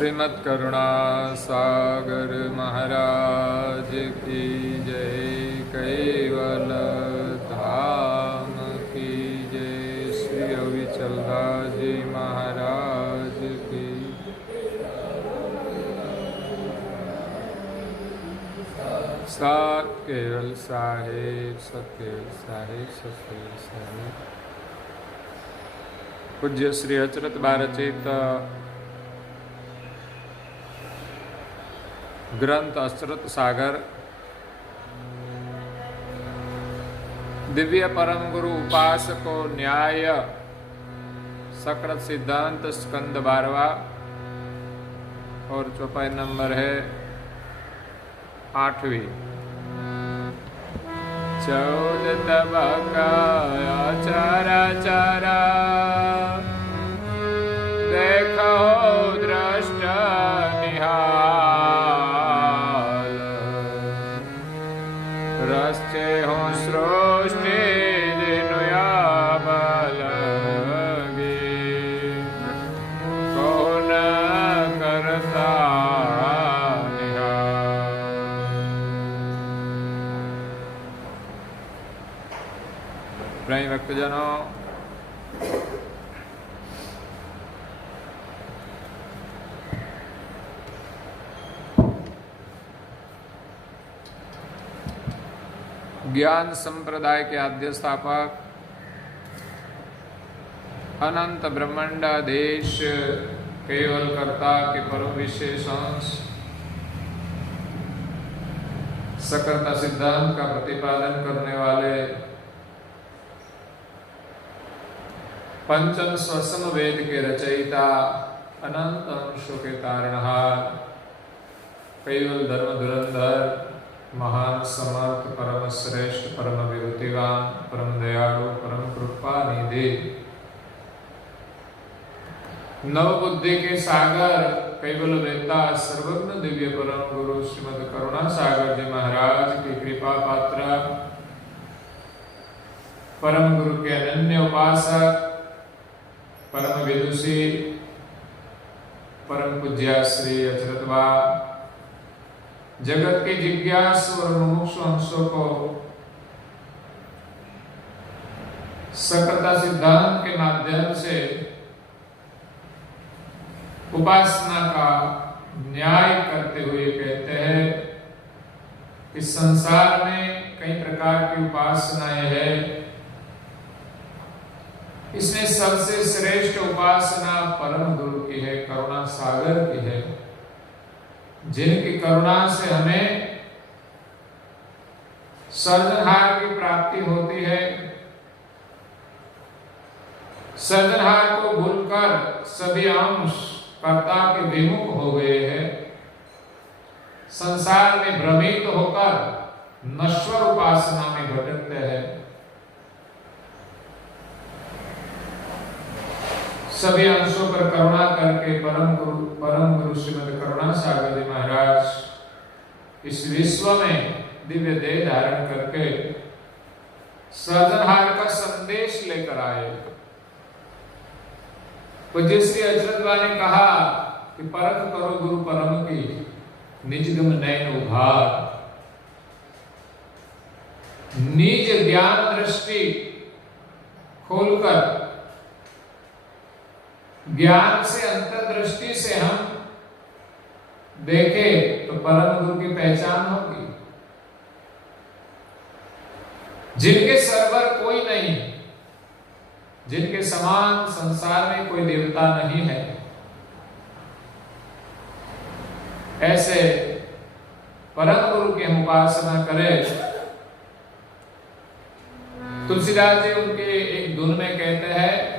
श्रीमद् करुणा सागर महाराज की जय। कैवल धाम की जय। श्री अविचल दास जी महाराज की। सत केवल साहेब, सत केवल साहेब, सत केवल साहेब। पूज्य श्री अचरत बारचित ग्रंथ अचरत सागर दिव्य परम गुरु उपासको न्याय सकृत सिद्धांत स्कंद 12 और चौपाई नंबर है 8वीं। 14 तबका चारा चारा देखो दृष्ट निहाल रस्ते हो सृष्टि दिनुया बलगी कौन करता प्रेमी भक्तजनों, ज्ञान संप्रदाय के आद्य स्थापक अनंत ब्रह्मांड देश केवल कर्ता के परम विशेष अंश सकर्ता सिद्धांत का प्रतिपादन करने वाले पंचम स्वसम वेद के रचयिता अनंत अंशों के तारणहार केवल धर्म धुरंधर महान समर्थ परम श्रेष्ठ परम विभूतिवान परम दयालु परम कृपा निधि नव बुद्धि के सागर केवल वेता सर्वज्ञ दिव्य परम गुरु श्रीमद् करुणा सागर जी महाराज की कृपा पात्र परम गुरु के अनन्य उपासक परम विदुषी परम पूज्य श्री अचरतवा जगत के जिज्ञासु और मुमुक्षु अंशों को सकर्ता सिद्धांत के माध्यम से उपासना का न्याय करते हुए कहते हैं कि संसार में कई प्रकार की उपासनाएं हैं। इसमें सबसे श्रेष्ठ उपासना परम गुरु की है, करुणा सागर की है, जिनकी करुणा से हमें सर्जनहार की प्राप्ति होती है। सर्जनहार को भूलकर सभी अंश कर्ता के विमुख हो गए हैं। संसार में भ्रमित होकर नश्वर उपासना में भटकते हैं। सभी अंशों पर करुणा करके परम गुरु श्रीमद् करुणा सागर जी महाराज इस विश्व में दिव्य देह धारण करके सर्जनहार का संदेश लेकर आए। पूज्य श्री अचरतवा ने कहा कि परख करो गुरु परम की निजगम नयन उभार। निज ज्ञान दृष्टि खोलकर ज्ञान से अंतर्दृष्टि से हम देखें तो परम गुरु की पहचान होगी। जिनके सरवर कोई नहीं, जिनके समान संसार में कोई देवता नहीं है, ऐसे परम गुरु की हम उपासना करें। तुलसीदास जी उनके एक धुन में कहते हैं,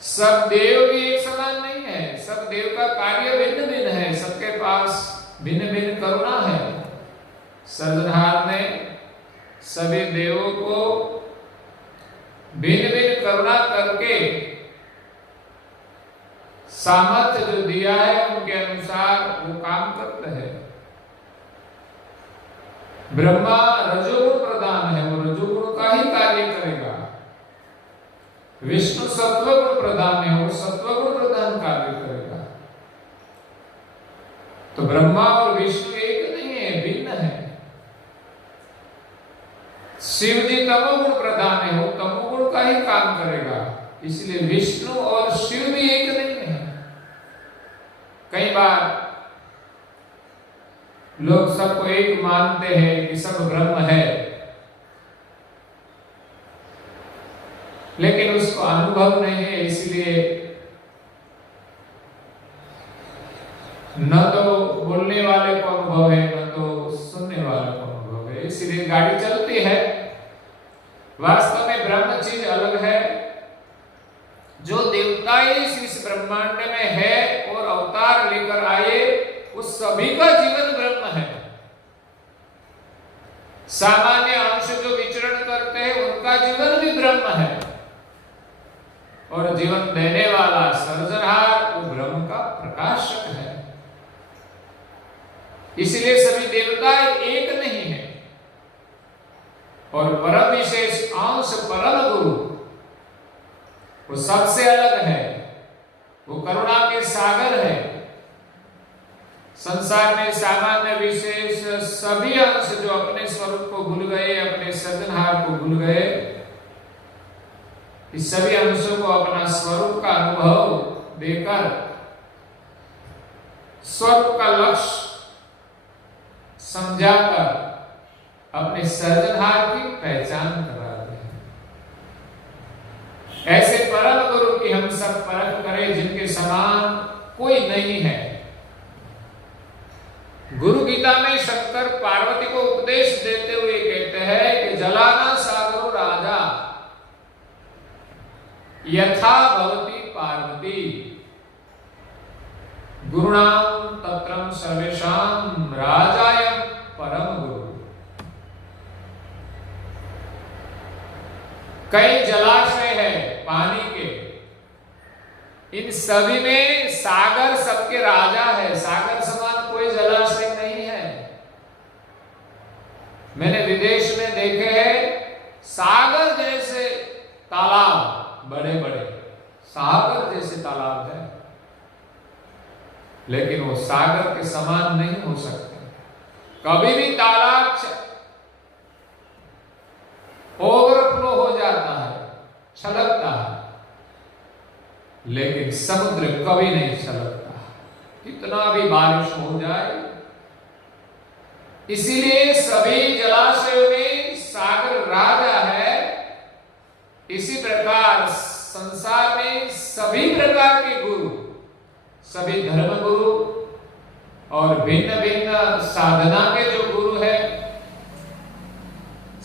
सब देव भी एक समान नहीं है, सब देव का कार्य भिन्न भिन्न है, सबके पास भिन्न भिन्न करुणा है। सर्जनहार ने सभी देवों को भिन्न भिन्न करुणा करके सामर्थ्य जो दिया है उनके अनुसार वो काम करते हैं। ब्रह्मा रजोगुण प्रधान है, वो रजोगुण का ही कार्य करेगा। विष्णु सत्वगुण प्रधान है, वो सत्वगुण प्रधान कार्य करेगा। तो ब्रह्मा और विष्णु एक नहीं है, भिन्न है। शिव जी तमोगुण प्रधान है, वो तमोगुण का ही काम करेगा। इसलिए विष्णु और शिव भी एक नहीं है। कई बार लोग सबको एक मानते हैं कि सब ब्रह्म है, लेकिन उसको अनुभव नहीं है। इसलिए न तो बोलने वाले को अनुभव है, न तो सुनने वाले को अनुभव है। इसलिए गाड़ी चलती है। वास्तव में ब्रह्म चीज अलग है। जो देवता इस ब्रह्मांड में है और अवतार लेकर आए, उस सभी का जीवन ब्रह्म है। सामान्य अंश जो विचरण करते हैं उनका जीवन भी ब्रह्म है, और जीवन देने वाला सर्जनहार वो ब्रह्म का प्रकाशक है। इसलिए सभी देवता एक नहीं है। और परम विशेष अंश परम गुरु वो सबसे अलग है, वो करुणा के सागर है। संसार में सामान्य विशेष सभी अंश जो अपने स्वरूप को भूल गए, अपने सर्जनहार को भूल गए, इस सभी अंशों को अपना स्वरूप का अनुभव देकर स्वरूप का लक्ष्य समझाकर अपने सर्जनहार की पहचान कराते हैं। ऐसे परम गुरु की हम सब परख करें, जिनके समान कोई नहीं है। गुरु गीता में शंकर पार्वती को उपदेश देते हुए कहते हैं कि जलाना सागरो राजा यथा भवती पार्वती गुरुणाम तत्रम सर्वेषां राजायं परम गुरु। कई जलाशय है पानी के, इन सभी में सागर सबके राजा है। सागर समान कोई जलाशय नहीं है। मैंने विदेश में देखे हैं सागर जैसे तालाब, बड़े बड़े सागर जैसे तालाब है, लेकिन वो सागर के समान नहीं हो सकते। कभी भी तालाब ओवरफ्लो हो जाता है, छलकता है, लेकिन समुद्र कभी नहीं छलकता, कितना भी बारिश हो जाए। इसीलिए सभी जलाशयों में सागर राजा है। इसी प्रकार संसार में सभी प्रकार के गुरु, सभी धर्म गुरु और भिन्न भिन्न साधना के जो गुरु है,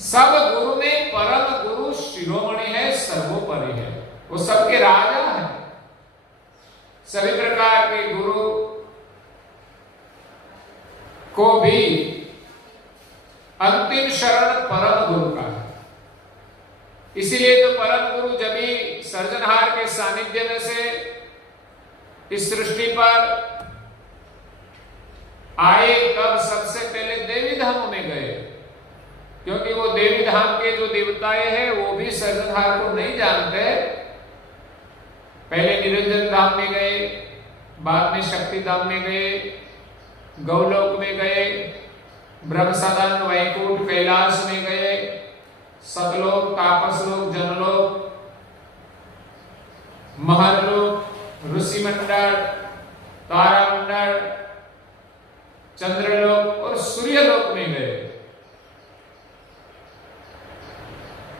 सब गुरु में परम गुरु शिरोमणि है, सर्वोपरि है, वो सबके राजा है। सभी प्रकार के गुरु को भी अंतिम शरण परम गुरु का है। इसीलिए तो परम गुरु जब भी सर्जनहार के सानिध्य में से इस सृष्टि पर आए, तब सबसे पहले देवी धामों में गए, क्योंकि वो देवी धाम के जो देवताएं हैं वो भी सर्जनहार को नहीं जानते। पहले निरंजन धाम में गए, बाद में शक्ति धाम में गए, गौलोक में गए, ब्रह्म सदन वैकुंठ कैलाश में गए, सतलोक, तापसलोक, जनलोक, महरलोक, ऋषि मंडल, तारामंडल, चंद्रलोक और सूर्यलोक में गए।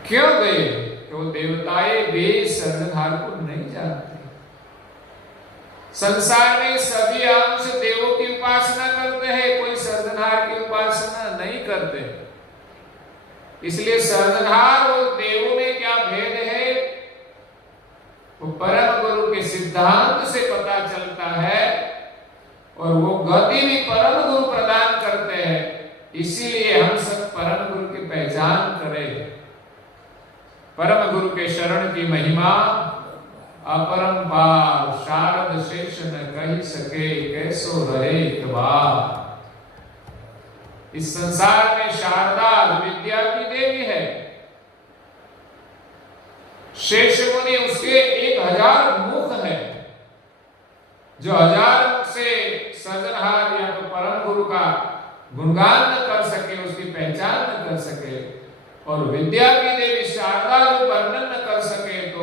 क्यों गए? तो देवताएं वे सर्जनहार को नहीं जानते। संसार में सभी अंश देवों की उपासना करते हैं, कोई सर्जनहार की उपासना नहीं करते। इसलिए सर्जनहार और देवों में क्या भेद है, वो परम सिद्धांत से पता चलता है और वो गति भी परम गुरु प्रदान करते हैं। इसीलिए हम सब परम गुरु की पहचान करें। परम गुरु के शरण की महिमा अपरंपार, शारद शेष न कही सके, कैसो रहे इतबार। इस संसार में शारदा विद्या की देवी है। शेष मुनि उसके 1000 मुख है। जो 1000 मुख से सृजनहार या तो परम गुरु का गुणगान न कर सके, उसकी पहचान न कर सके, और विद्या की देवी शारदा जो वर्णन न कर सके, तो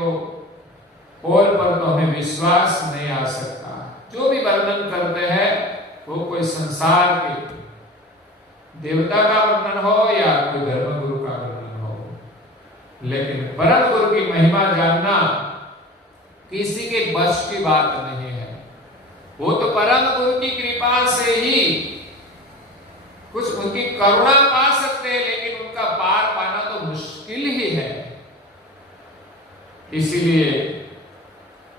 और पर तो हमें विश्वास नहीं आ सकता। जो भी वर्णन करते हैं वो कोई संसार के देवता का वर्णन हो या कोई धर्म गुरु का वर्णन हो, लेकिन परम गुरु की महिमा जानना किसी के बस की बात नहीं है। वो तो परम गुरु की कृपा से ही कुछ उनकी करुणा पा सकते हैं, लेकिन उनका पार पाना तो मुश्किल ही है। इसीलिए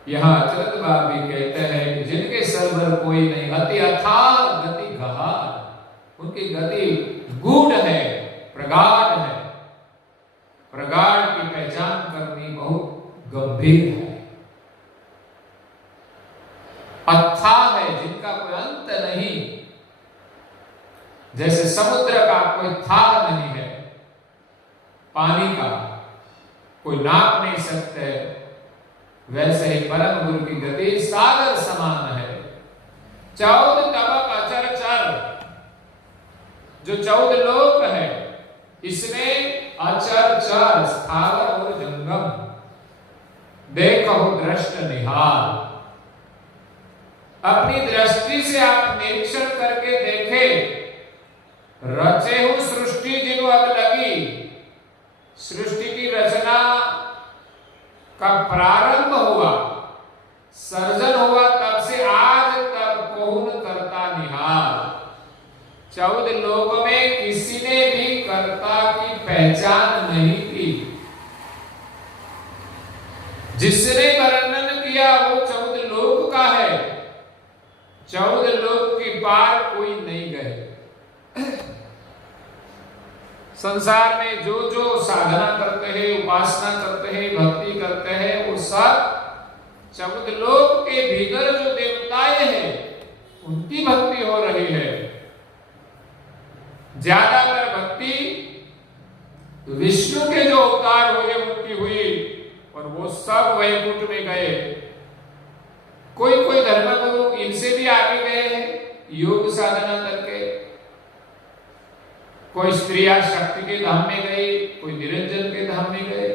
यहाँ चंद बाबी कहते हैं कि जिनके सरवर कोई नहीं, अति अथाह गति गहार। उनकी गति गूढ़ है, प्रगाढ़ है। प्रगाढ़ की पहचान करनी बहुत गंभीर है। अथाह है, जिनका कोई अंत नहीं। जैसे समुद्र का कोई था नहीं है, पानी का कोई नाप नहीं सकते, वैसे ही परम गुरु की गति सागर समान है। 14 तबक अचर चर, जो 14 लोक है, इसमें अचर चर स्थावर और जंगम देखो दृष्ट निहार। अपनी दृष्टि से आप निरीक्षण करके देखे, रचे हूं सृष्टि जिनु अब लगी। सृष्टि की रचना का प्रारंभ हुआ, सर्जन हुआ, तब से आज तक कौन करता निहार। 14 लोगों में किसी ने भी कर्ता की पहचान नहीं की। जिसने वर्णन किया वो 14 लोक का है। 14 लोक के पार कोई नहीं गए। संसार में जो जो साधना करते हैं, उपासना करते हैं, भक्ति करते हैं, वो सब 14 लोक के भीतर जो देवताएं हैं उनकी भक्ति हो रही है। ज्यादातर भक्ति विष्णु के जो अवतार हुए उनकी हुई, और वो सब वैकुंठ में गए। कोई कोई धर्मगुरु इनसे भी आगे गए हैं योग साधना करके। कोई स्त्रियां शक्ति के धाम में गई, कोई निरंजन के धाम में गए,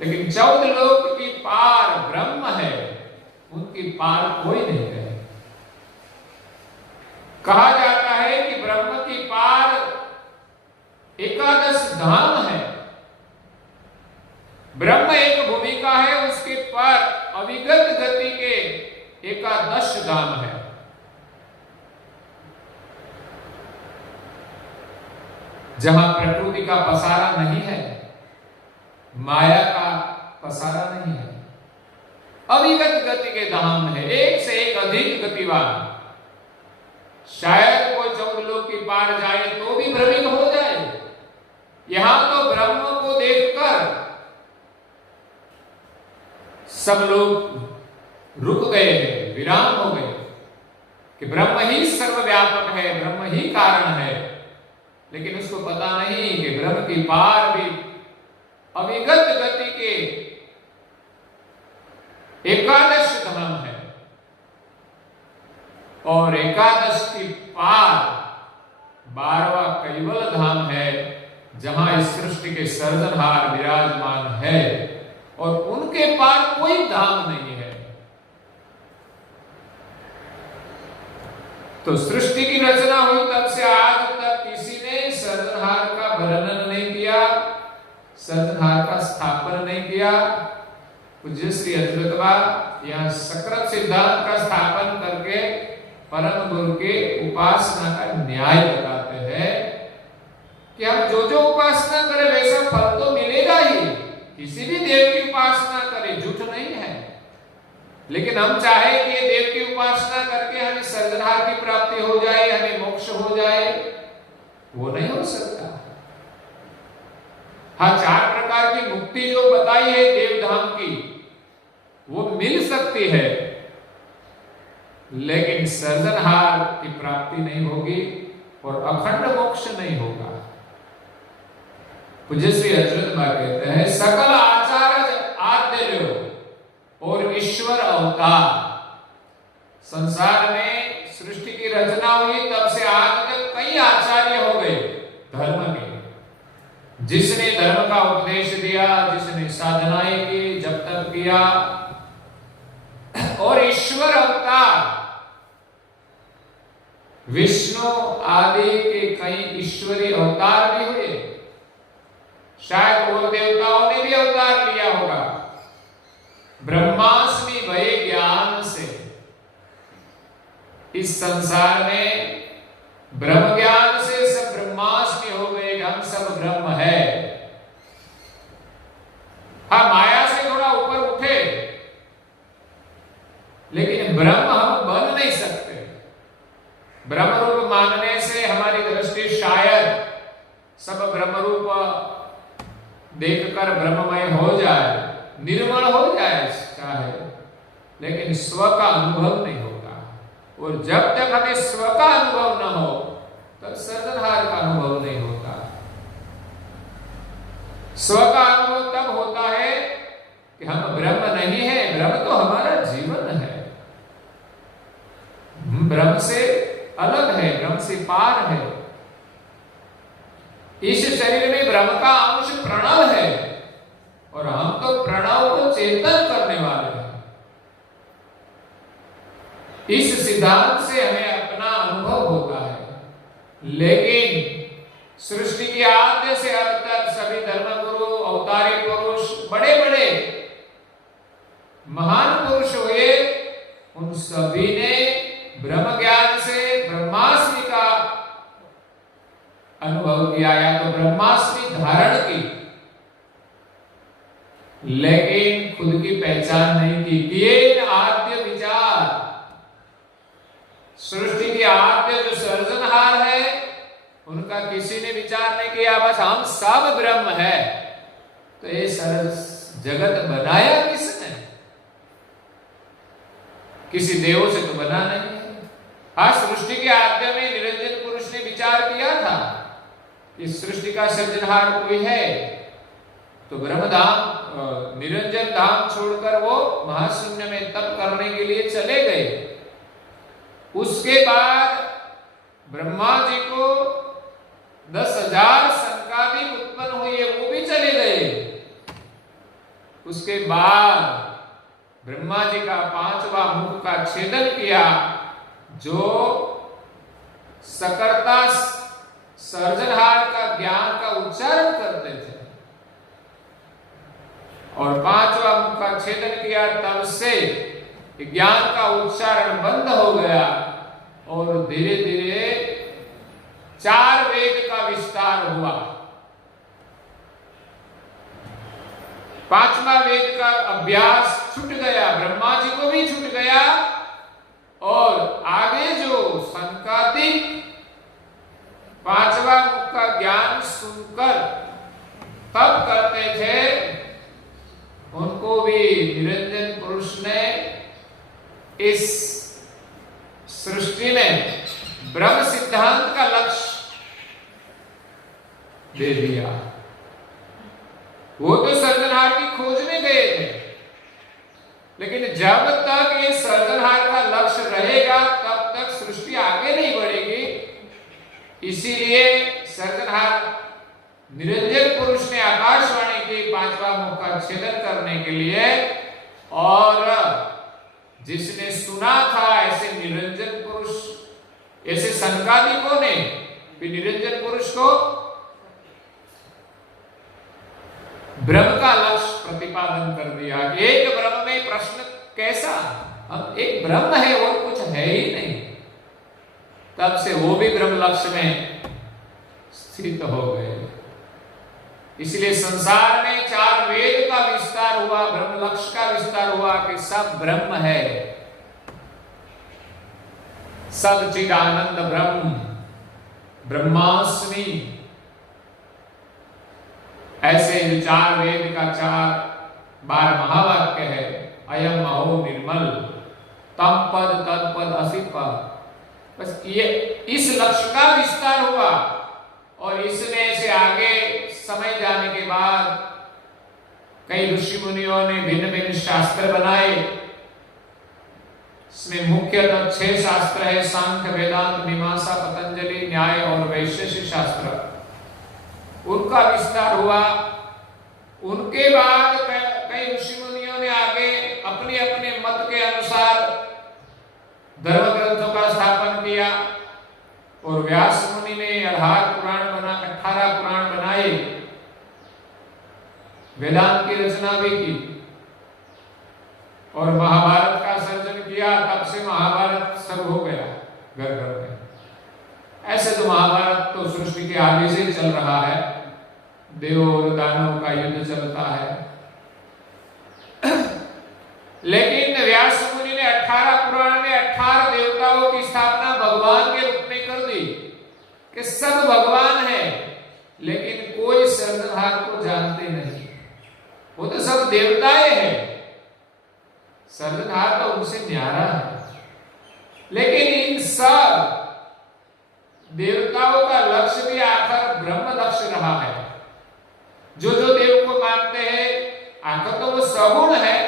लेकिन 14 लोक की पार ब्रह्म है, उनकी पार कोई नहीं गए। कहा जाता है कि ब्रह्म की पार 11 धाम है। ब्रह्म एक भूमिका है, उसके पर अविगत गति के 11 धाम है। जहां प्रकृति का पसारा नहीं है, माया का पसारा नहीं है, अविगत गति के धाम है, एक से एक अधिक गतिवान। शायद कोई 14 लोक की पार जाए तो भी भ्रमित हो जाए। यहां तो ब्रह्म को देखकर सब लोग रुक गए, विराम हो गए कि ब्रह्म ही सर्वव्यापक है, ब्रह्म ही कारण है। लेकिन उसको पता नहीं कि ब्रह्म की पार भी अविगत गति के 11 धाम है, और 11 की पार 12वां कैवल धाम है, जहां इस सृष्टि के सर्जनहार विराजमान है, और उनके पार कोई धाम नहीं है। तो सृष्टि की रचना हुई तब से आज तक किसी ने सर्जनहार का वर्णन नहीं किया, सर्जनहार का स्थापन नहीं किया। पूज्य श्री अद्वैतवा यहाँ सकृत सिद्धांत का स्थापन करके परम गुरु के उपासना का न्याय बताते हैं कि हम जो जो उपासना करें वैसा फल तो मिलेगा ही। किसी भी देव की उपासना करें, झूठ नहीं है। लेकिन हम चाहे कि देव की उपासना करके हमें सर्जनहार की प्राप्ति हो जाए, हमें मोक्ष हो जाए, वो नहीं हो सकता। हाँ, 4 प्रकार की मुक्ति जो बताई है देवधाम की, वो मिल सकती है, लेकिन सर्जनहार की प्राप्ति नहीं होगी और अखंड मोक्ष नहीं होगा। पूज्य श्री अच्युत बा कहते हैं, सकल आचार्य आद्य और ईश्वर अवतार। संसार में सृष्टि की रचना हुई तब से आज तक कई आचार्य हो गए धर्म के, जिसने धर्म का उपदेश दिया, जिसने साधनाएं की, जब तक किया। और ईश्वर अवतार, विष्णु आदि के कई ईश्वरीय अवतार भी हुए। शायद और देवताओं ने भी अवतार लिया होगा। ब्रह्मास्मि भय ज्ञान से इस संसार में ब्रह्म ज्ञान से सब ब्रह्मास्मि हो गए, हम सब ब्रह्म है। हाँ, माया से थोड़ा ऊपर उठे, लेकिन ब्रह्म हम बन नहीं सकते। ब्रह्म रूप मानने से हमारी दृष्टि शायद सब ब्रह्म रूप देखकर ब्रह्ममय हो जाए, निर्मल हो जाए चाहे, लेकिन स्व का अनुभव नहीं होगा। और जब तक हमें स्व का अनुभव न हो तब सर्जनहार का अनुभव नहीं होता। स्व का अनुभव तब होता है कि हम ब्रह्म नहीं है, ब्रह्म तो हमारा जीवन है, ब्रह्म से अलग है, ब्रह्म से पार है। इस शरीर में ब्रह्म का अंश प्रणव है और हम तो प्रणव को चेतन करने वाले हैं। इस सिद्धांत से हमें अपना अनुभव होता है, लेकिन सृष्टि के आद्य से अब तक सभी धर्मगुरु, अवतारी पुरुष, बड़े बड़े महान पुरुष हुए, उन सभी ने ब्रह्म ज्ञान से ब्रह्मास्मि का अनुभव किया या तो ब्रह्मास्मि धारण की, लेकिन खुद की पहचान नहीं की। ये आद्य विचार, सृष्टि के आद्य जो सर्जनहार है, उनका किसी ने विचार नहीं किया बस हम सब ब्रह्म है। तो ये जगत बनाया किसने? किसी देव से तो बना नहीं है। हाँ, सृष्टि के आद्य में निरंजन पुरुष ने विचार किया था कि सृष्टि का सृजनहार कोई है, तो ब्रह्मधाम निरंजन धाम छोड़कर वो महाशून्य में तप करने के लिए चले गए। उसके बाद ब्रह्मा जी को 10,000 संकादिक उत्पन्न हुए, वो भी चले गए। उसके बाद ब्रह्मा जी का 5वां मुख का छेदन किया, जो सकर्ता सर्जनहार का ज्ञान का उच्चारण करते थे, और 5वां मुख का छेदन किया, तब से ज्ञान का उच्चारण बंद हो गया और धीरे धीरे 4 वेद का विस्तार हुआ। 5वां वेद का अभ्यास छूट गया, ब्रह्मा जी को भी छूट गया, और आगे जो संकादिक 5वां मुख का ज्ञान सुनकर तब करते थे, उनको भी निरंजन पुरुष ने इस सृष्टि में ब्रह्म सिद्धांत का लक्ष्य दे दिया। वो तो सर्जनहार की खोज में गए थे, लेकिन जब तक ये सर्जनहार का लक्ष्य रहेगा तब तक सृष्टि आगे नहीं बढ़ेगी। इसीलिए सर्जनहार निरंजन पुरुष ने आकाशवाणी के 5वां मुख का छेदन करने के लिए, और जिसने सुना था ऐसे निरंजन पुरुष, ऐसे संकादिकों ने भी निरंजन पुरुष को ब्रह्म का लक्ष्य प्रतिपादन कर दिया। एक ब्रह्म में प्रश्न कैसा, हम एक ब्रह्म है और कुछ है ही नहीं। तब से वो भी ब्रह्म लक्ष्य में स्थित हो गए। इसलिए संसार में 4 वेद का विस्तार हुआ, ब्रह्म लक्ष्य का विस्तार हुआ कि सब ब्रह्म है, सच्चिदानंद ब्रह्म, ब्रह्मास्मि। ऐसे विचार वेद का 4 बार महावाक्य है, अयम अहो निर्मल, तम पद तत्पद असित पद। बस ये इस लक्ष्य का विस्तार हुआ और इसमें से आगे समय जाने के बाद कई ऋषि मुनियों ने भिन्न भिन्न शास्त्र बनाए। इसमें मुख्यतः 6 शास्त्र है, सांख्य, वेदांत, मीमांसा, पतंजलि, न्याय और वैशेषिक शास्त्र। उनका विस्तार हुआ। उनके बाद कई ऋषि मुनियों ने आगे अपने अपने मत के अनुसार धर्म ग्रंथों का स्थापन किया और व्यास मुनि ने 18 पुराण बनाए, वेदांत की रचना भी की और महाभारत का सर्जन किया। तब से महाभारत सब हो गया घर घर में। ऐसे तो महाभारत तो सृष्टि के आगे से चल रहा है, देवों और दानवों का युद्ध चलता है। लेकिन व्यास मुनि ने 18 पुराण में 18 देवताओं की स्थापना भगवान के रूप में कर दी कि सब भगवान है, लेकिन कोई सर्जनहार को जानते नहीं। वो तो सब देवताएं हैं, सर्जनहार तो उनसे न्यारा है। लेकिन इन सब देवताओं का लक्ष्य भी आखिर ब्रह्म लक्ष्य रहा है। जो जो देव को मानते हैं आखिर तो वो सगुण है,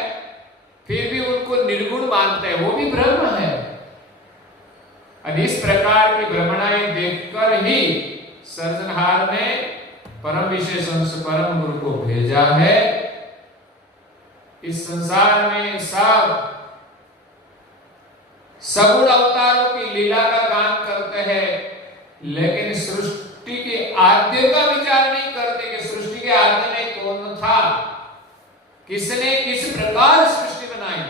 फिर भी उनको निर्गुण मानते हैं, वो भी ब्रह्म है। और इस प्रकार की भ्रमणाएं देखकर ही सर्जनहार ने परम विशेष अंश परम गुरु को भेजा है। इस संसार में सब सगुण अवतारों की लीला का गान करते हैं, लेकिन सृष्टि के आद्य का विचार नहीं करते कि सृष्टि के आद्य में कौन था, किसने किस प्रकार सृष्टि बनाई।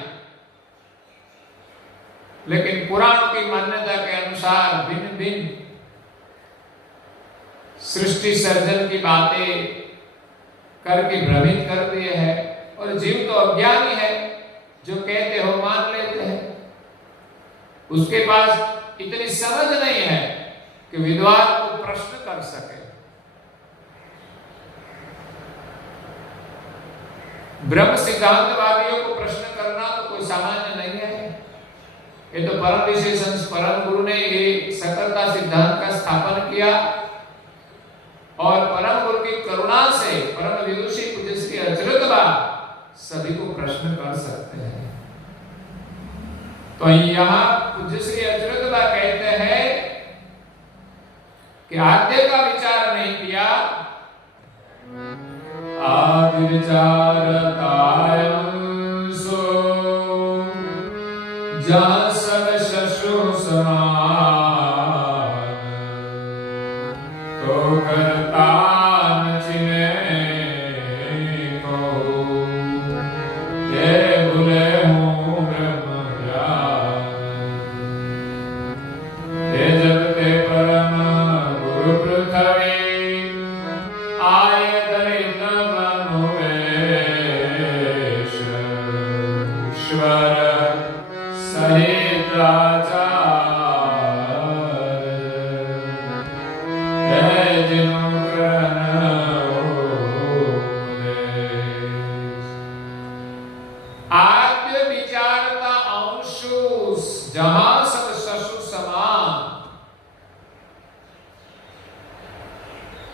लेकिन पुराणों की मान्यता के अनुसार भिन्न भिन्न सृष्टि सर्जन की बातें करके भ्रमित कर दिए हैं और जीव तो अज्ञानी है, जो कहते हो मान लेते हैं। उसके पास इतनी समझ नहीं है कि विद्वान को प्रश्न कर सके। ब्रह्म सिद्धांतवादियों को प्रश्न करना तो कोई सामान्य नहीं है। ये तो परम विशेष अंश परम गुरु ने ये सकलता सिद्धांत का स्थापन किया और परम गुरु की करुणा से परम विदुषी पूज्य श्री अचरतबा सभी को प्रश्न कर सकते हैं। तो यहाँ पूज्य श्री अचरतबा कहते हैं कि आद्य का विचार नहीं किया, आदि विचारतायं सो जहाँ सब शशु समान, तो करता न चिन्हे को, तेरे भूले हूँ ब्रह्म ज्ञान, ते जगते परम गुरु पृथ्वी, आय दरिद्र ईश्वर सहित राजा आद्य विचारता अंशु जहां सब शशु समान,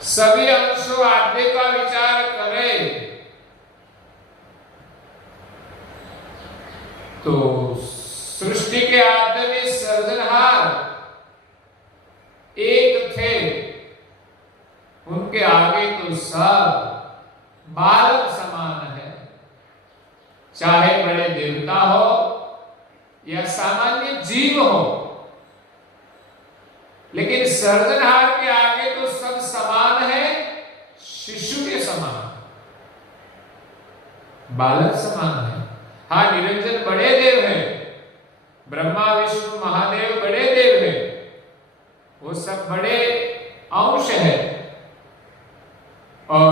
सभी अंशों आद्य का विचार करे तो सृष्टि के आद्य में सर्जनहार एक थे, उनके आगे तो सब बालक समान है। चाहे बड़े देवता हो या सामान्य जीव हो, लेकिन सर्जनहार के आगे तो सब समान है, शिशु के समान, बालक समान है। हाँ, निरंजन बड़े देव है, ब्रह्मा विष्णु महादेव बड़े देव है, वो सब बड़े अंश है, और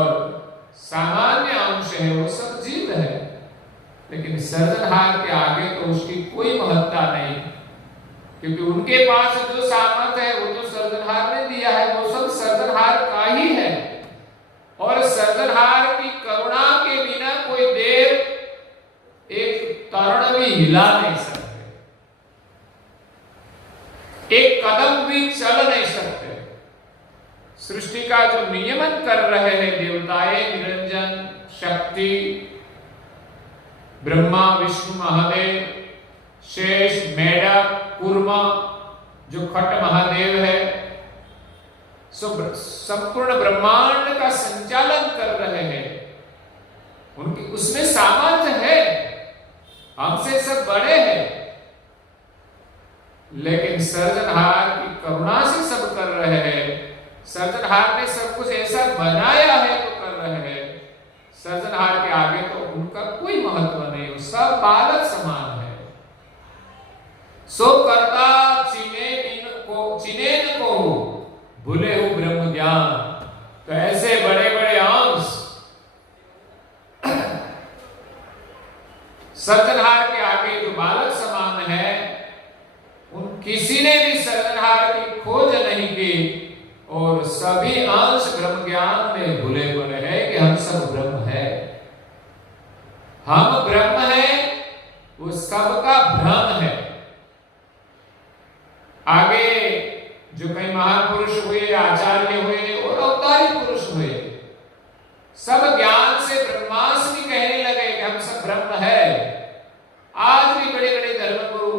सामान्य अंश है वो सब जीव है। लेकिन सर्जनहार के आगे तो उसकी कोई महत्ता नहीं, क्योंकि उनके पास जो सामर्थ्य है वो तो सर्जनहार ने दिया है, वो सब सर्जनहार का ही है। और सर्जनहार की करुणा के बिना कोई देव एक तरण भी हिला नहीं सकते, एक कदम भी चल नहीं सकते। सृष्टि का जो नियमन कर रहे हैं देवताएं, निरंजन, शक्ति, ब्रह्मा, विष्णु, महादेव, शेष, मेढक, कूर्मा, जो खट महादेव है, संपूर्ण ब्रह्मांड का संचालन कर रहे हैं। उनकी उसमें सामर्थ्य है, हमसे सब बड़े हैं, लेकिन सर्जनहार की करुणा से सब कर रहे हैं। सर्जनहार ने सब कुछ ऐसा बनाया है तो कर रहे हैं। सर्जनहार के आगे तो उनका कोई महत्व नहीं, वो सब बालक समान है। सो करता चिने न को भूले हो ब्रह्म ज्ञान। तो ऐसे बड़े बड़े अंश सर्जनहार के आगे जो बालक समान है, उन किसी ने भी सर्जनहार की खोज नहीं की, और सभी अंश ब्रह्म ज्ञान में भूले पड़े हैं कि हम सब ब्रह्म है, हम ब्रह्म है, वो सबका भ्रम है। आगे जो कई महान पुरुष हुए, आचार्य हुए और अवतारी पुरुष हुए, सब ज्ञान से ब्रह्मास्मि कहने लगे कि हम सब ब्रह्म है। आज भी बड़े बड़े धर्मगुरु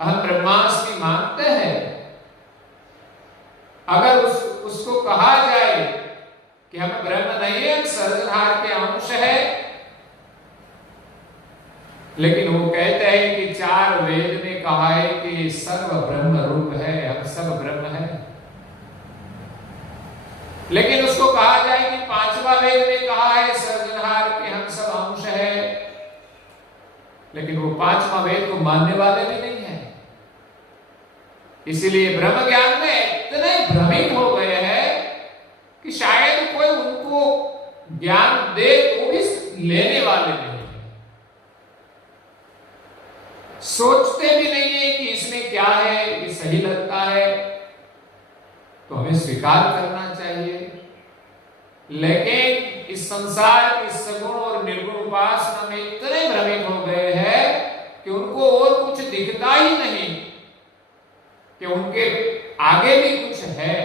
हम ब्रह्मास्मि मानते हैं। अगर उसको कहा जाए कि हम ब्रह्म नहीं है, हम सर्जनहार के अंश है, लेकिन वो कहते हैं कि 4 वेद ने कहा है कि सर्व ब्रह्म रूप है, हम सब ब्रह्म है। लेकिन उसको कहा जाए कि 5वां वेद ने कहा है सर्जनहार के हम सब अंश है, लेकिन वो 5वां वेद को मानने वाले भी नहीं है। इसीलिए ब्रह्म ज्ञान में इतने भ्रमित हो गए हैं कि शायद कोई उनको ज्ञान दे तो भी लेने वाले नहीं, सोचते भी नहीं है कि इसमें क्या है, ये सही लगता है तो हमें स्वीकार करना चाहिए। लेकिन इस संसार की सगुण और निर्गुण उपासना में इतने भ्रमित हो गए हैं कि उनको और कुछ दिखता ही नहीं कि उनके आगे भी कुछ है।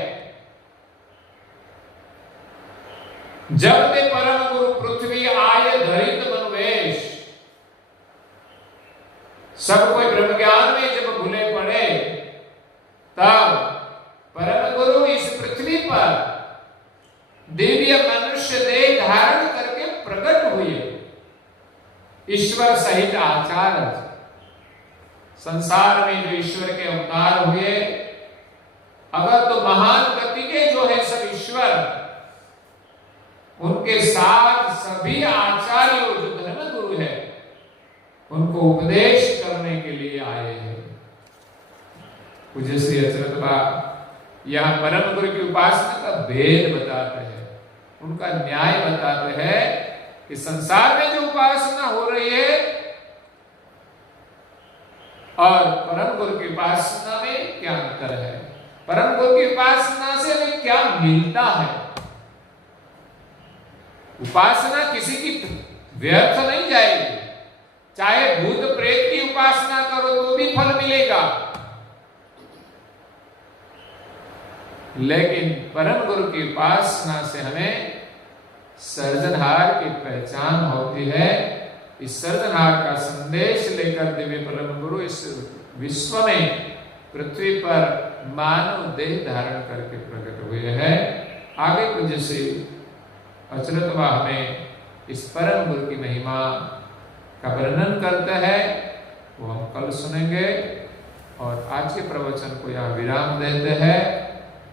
जब ते परम गुरु पृथ्वी आय धरित मनवेश, सब कोई ब्रह्म ज्ञान में जब भूले पड़े, तब परम गुरु इस पृथ्वी पर दिव्य मनुष्य देह धारण करके प्रकट हुए, ईश्वर सहित आचार्य। संसार में जो ईश्वर के अवतार हुए, अगर तो महान गति के जो है सब ईश्वर, उनके साथ सभी आचार्य जो धर्म गुरु है, उनको उपदेश करने के लिए आए हैं। पूज्य श्री अचरत बाबा यहाँ परम गुरु की उपासना का भेद बताते हैं, उनका न्याय बताते हैं कि संसार में जो उपासना हो रही है और परम गुरु की उपासना में क्या अंतर है, परम गुरु की उपासना से हमें क्या मिलता है। उपासना किसी की व्यर्थ नहीं जाएगी, चाहे भूत प्रेत की उपासना करो तो भी फल मिलेगा, लेकिन परम गुरु की उपासना से हमें सर्जनहार की पहचान होती है। इस सर्जनहार का संदेश लेकर दिव्य परम गुरु इस विश्व में पृथ्वी पर मानव देह धारण करके प्रकट हुए हैं। आगे पूज्य श्री अचरत बाबा हमें इस परम गुरु की महिमा का वर्णन करते हैं, वो हम कल सुनेंगे। और आज के प्रवचन को यहाँ विराम देते हैं।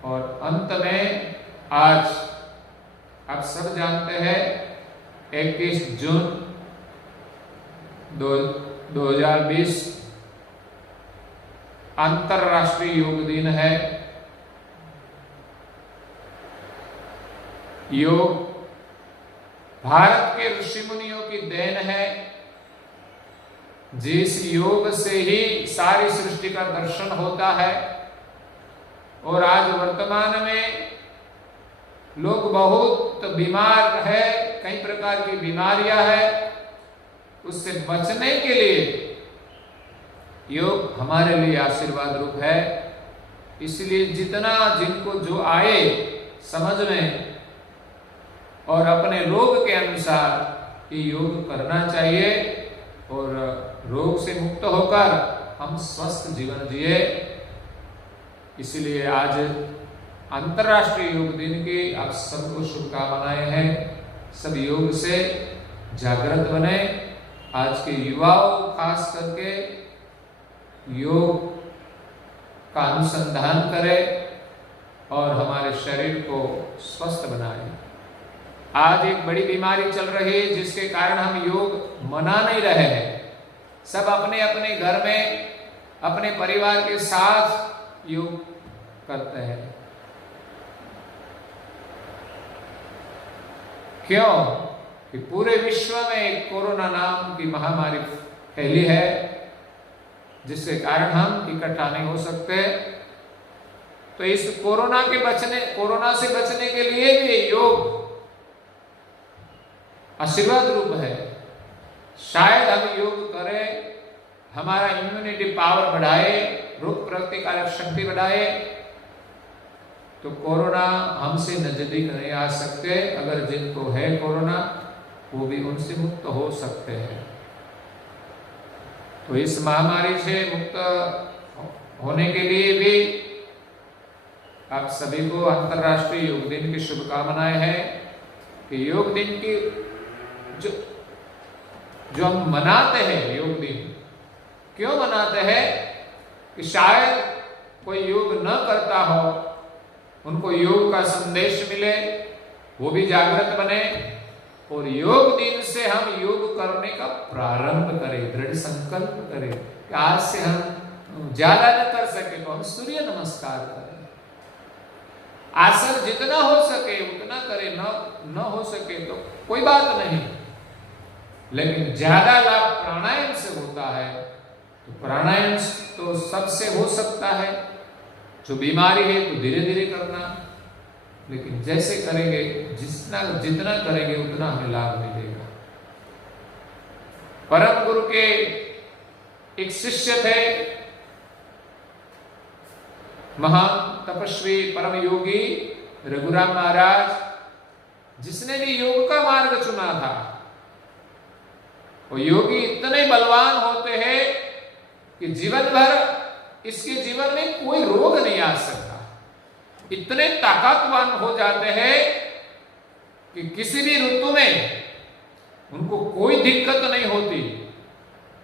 और अंत में आज आप सब जानते हैं 21 जून 2020 अंतरराष्ट्रीय योग दिन है। योग भारत के ऋषि मुनियों की देन है। जिस योग से ही सारी सृष्टि का दर्शन होता है। और आज वर्तमान में लोग बहुत बीमार है, कई प्रकार की बीमारियां है, उससे बचने के लिए योग हमारे लिए आशीर्वाद रूप है। इसलिए जितना जिनको जो आए समझ में और अपने रोग के अनुसार ये योग करना चाहिए और रोग से मुक्त होकर हम स्वस्थ जीवन जिए। इसलिए आज अंतर्राष्ट्रीय योग दिन की आप सबको शुभकामनाएं हैं। सब योग से जागृत बने। आज के युवाओं खास करके योग का अनुसंधान करें और हमारे शरीर को स्वस्थ बनाएं। आज एक बड़ी बीमारी चल रही है जिसके कारण हम योग मना नहीं रहे हैं। सब अपने अपने घर में अपने परिवार के साथ योग करते हैं। क्यों? कि पूरे विश्व में एक कोरोना नाम की महामारी फैली है जिसके कारण हम इकट्ठा नहीं हो सकते। तो इस कोरोना से बचने के लिए भी योग आशीर्वाद रूप है। शायद हम योग करें, हमारा इम्यूनिटी पावर बढ़ाए, रोग प्रतिकारक शक्ति बढ़ाए, तो कोरोना हमसे नजदीक नहीं आ सकते। अगर जिनको है कोरोना वो भी उनसे मुक्त हो सकते हैं। तो इस महामारी से मुक्त होने के लिए भी आप सभी को अंतर्राष्ट्रीय योग दिन की शुभकामनाएं हैं। कि योग दिन की जो हम मनाते हैं, योग दिन क्यों मनाते हैं? कि शायद कोई योग न करता हो, उनको योग का संदेश मिले, वो भी जागृत बने और योग दिन से हम योग करने का प्रारंभ करें, दृढ़ संकल्प करें कि आज से हम ज्यादा न कर सके तो हम सूर्य नमस्कार करें। आसन जितना हो सके उतना करें, न हो सके तो कोई बात नहीं, लेकिन ज्यादा लाभ प्राणायाम से होता है। तो प्राणायाम तो सबसे हो सकता है। जो बीमारी है तो धीरे धीरे करना, लेकिन जैसे करेंगे जितना करेंगे उतना हमें लाभ मिलेगा। परम गुरु के एक शिष्य थे, महान तपस्वी परम योगी रघुराम महाराज, जिसने भी योग का मार्ग चुना था। वो योगी इतने बलवान होते हैं कि जीवन भर इसके जीवन में कोई रोग नहीं आ सकता। इतने ताकतवान हो जाते हैं कि किसी भी ऋतु में उनको कोई दिक्कत नहीं होती।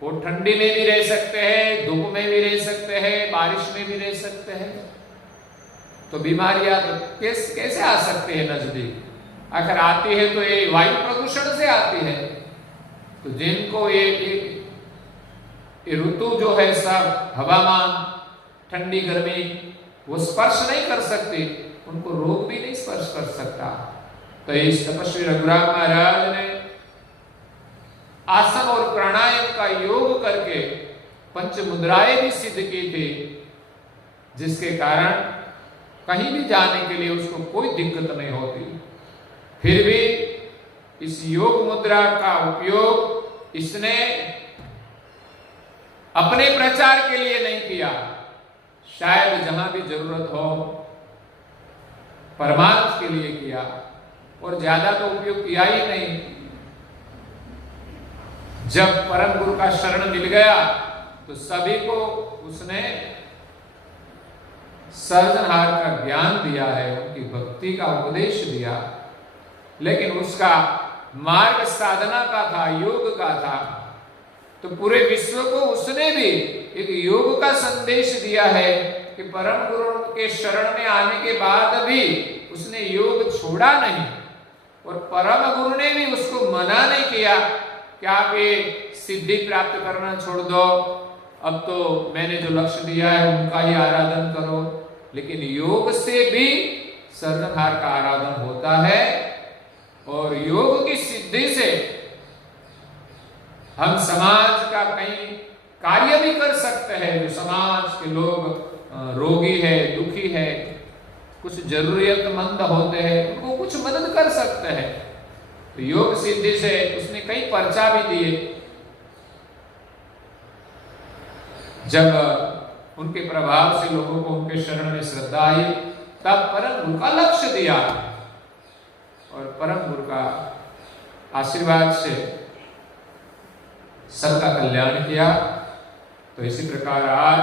वो ठंडी में भी रह सकते हैं, धूप में भी रह सकते हैं, बारिश में भी रह सकते हैं। तो बीमारियां तो कैसे आ सकती है नजदीक? अगर आती है तो ये वायु प्रदूषण से आती है। तो जिनको ये ऋतु जो है सब हवामान, ठंडी गर्मी वो स्पर्श नहीं कर सकती, उनको रोग भी नहीं स्पर्श कर सकता। तो इस तपस्वी रघुराम महाराज ने आसन और प्राणायाम का योग करके पंच मुद्राएं भी सिद्ध की थी, जिसके कारण कहीं भी जाने के लिए उसको कोई दिक्कत नहीं होती। फिर भी इस योग मुद्रा का उपयोग इसने अपने प्रचार के लिए नहीं किया, शायद जहां भी जरूरत हो परमार्थ के लिए किया, और ज्यादा तो उपयोग किया ही नहीं। जब परम गुरु का शरण मिल गया तो सभी को उसने सर्जनहार का ज्ञान दिया है, उनकी भक्ति का उपदेश दिया। लेकिन उसका मार्ग साधना का था, योग का था। तो पूरे विश्व को उसने भी एक योग का संदेश दिया है कि परम गुरु के शरण में आने के बाद भी उसने योग छोड़ा नहीं, और परम गुरु ने भी उसको मना नहीं किया कि आप ये सिद्धि प्राप्त करना छोड़ दो, अब तो मैंने जो लक्ष्य दिया है उनका ही आराधन करो। लेकिन योग से भी सर्जनहार का आराधन होता है, और योग की सिद्धि से हम समाज का कई कार्य भी कर सकते हैं। जो समाज के लोग रोगी है, दुखी है, कुछ जरूरतमंद होते हैं, उनको कुछ मदद कर सकते हैं। तो योग सिद्धि से उसने कई पर्चा भी दिए। जब उनके प्रभाव से लोगों को उनके शरण में श्रद्धा आई, तब परम गुरु का लक्ष्य दिया और परम गुरु का आशीर्वाद से सबका कल्याण किया। तो इसी प्रकार आज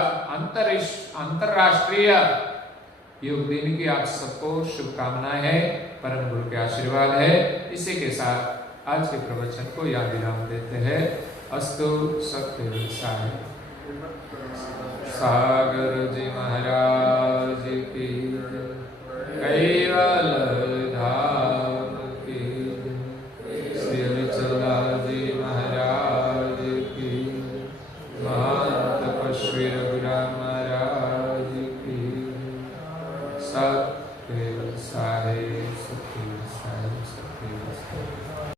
अंतरराष्ट्रीय योग दिन की आप सबको शुभकामनाएं हैं, परम गुरु के आशीर्वाद है। इसी के साथ आज के प्रवचन को यहाँ विराम देते हैं। अस्तु सत्य साई। सागर जी महाराज की कैवल